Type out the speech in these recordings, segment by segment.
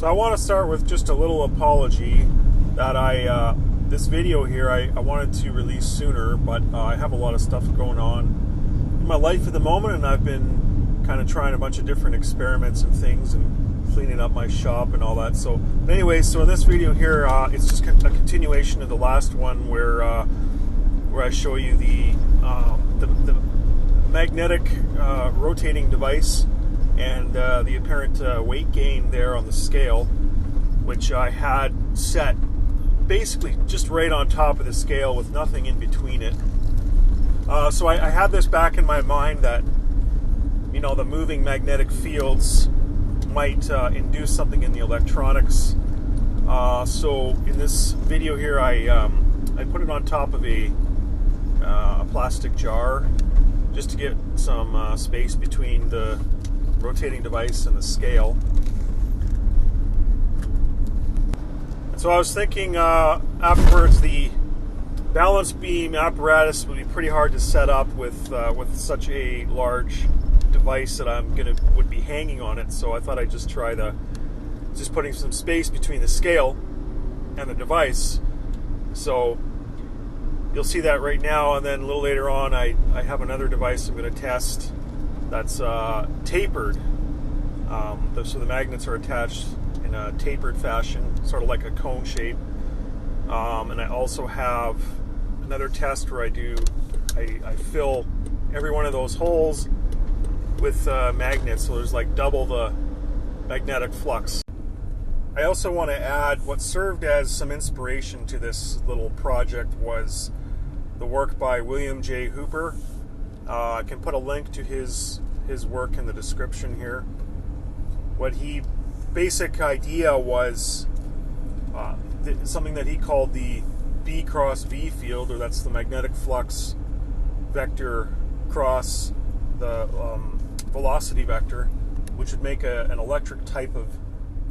So I want to start with just a little apology that this video here I wanted to release sooner, but I have a lot of stuff going on in my life at the moment, and I've been kind of trying a bunch of different experiments and things and cleaning up my shop and all that. So anyway, so in this video here, it's just a continuation of the last one where I show you the magnetic rotating device and the apparent weight gain there on the scale, which I had set basically just right on top of the scale with nothing in between it. So I had this back in my mind that, you know, the moving magnetic fields might induce something in the electronics. So in this video here, I put it on top of a plastic jar just to get some space between the rotating device and the scale. So I was thinking afterwards, the balance beam apparatus would be pretty hard to set up with such a large device that would be hanging on it. So I thought I'd just try just putting some space between the scale and the device. So you'll see that right now, and then a little later on I have another device I'm going to test that's tapered. So the magnets are attached in a tapered fashion, sort of like a cone shape. And I also have another test where I fill every one of those holes with magnets, so there's like double the magnetic flux. I also want to add what served as some inspiration to this little project was the work by William J. Hooper. I can put a link to his work in the description here. What he basic idea was something that he called the B cross V field, or that's the magnetic flux vector cross the velocity vector, which would make an electric type of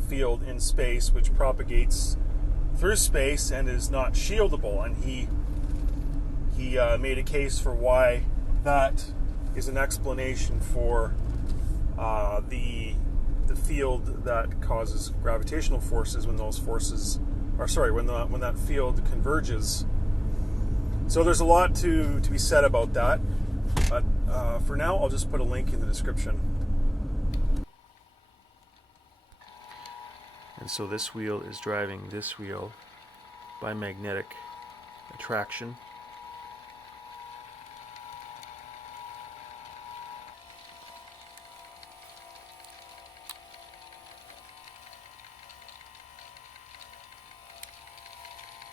field in space, which propagates through space and is not shieldable. And he made a case for why that is an explanation for the field that causes gravitational forces when those forces when that field converges. So there's a lot to be said about that, but for now I'll just put a link in the description. And so this wheel is driving this wheel by magnetic attraction.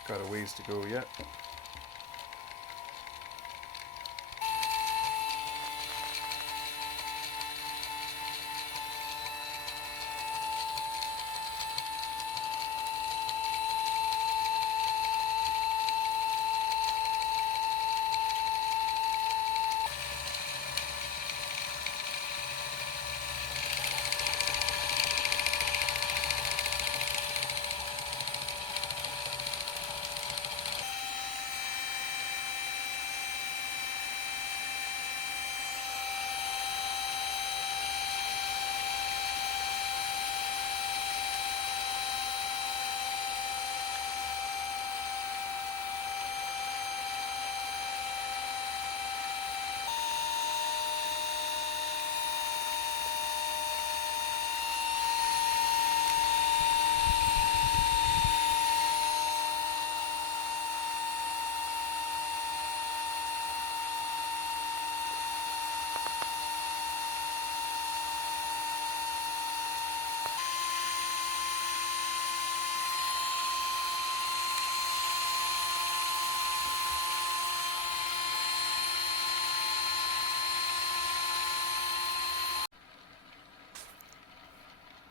Got a ways to go yet.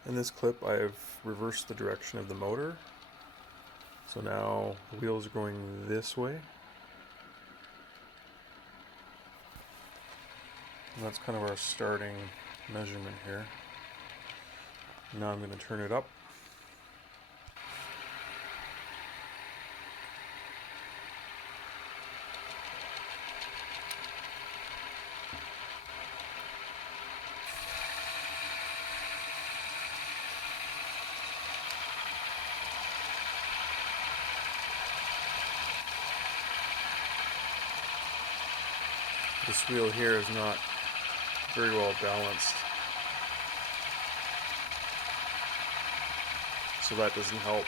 In this clip, I've reversed the direction of the motor. So now the wheels are going this way. And that's kind of our starting measurement here. Now I'm going to turn it up. This wheel here is not very well balanced, so that doesn't help.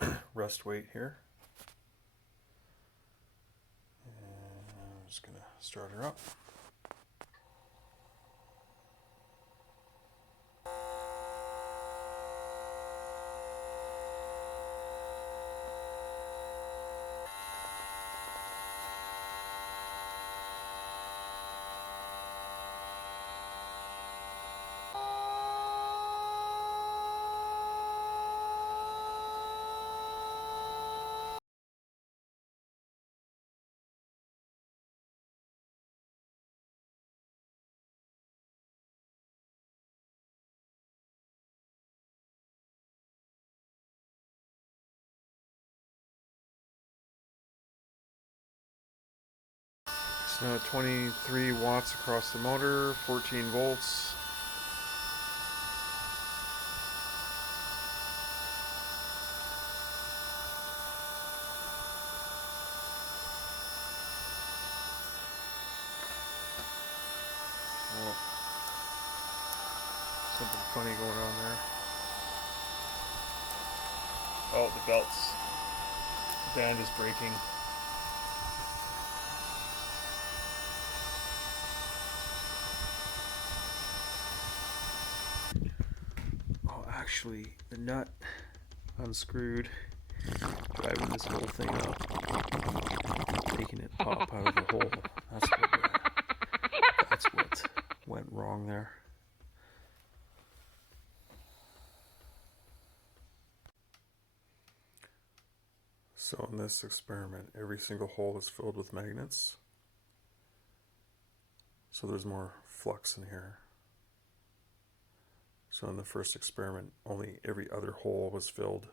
The rest weight here. And I'm just going to start her up. It's now 23 watts across the motor, 14 volts. Oh, something funny going on there. Oh, the belts. The band is breaking. Oh, actually, the nut unscrewed, driving this whole thing up, making it pop out of the hole. That's what went wrong there. So in this experiment, every single hole is filled with magnets. So there's more flux in here. So in the first experiment, only every other hole was filled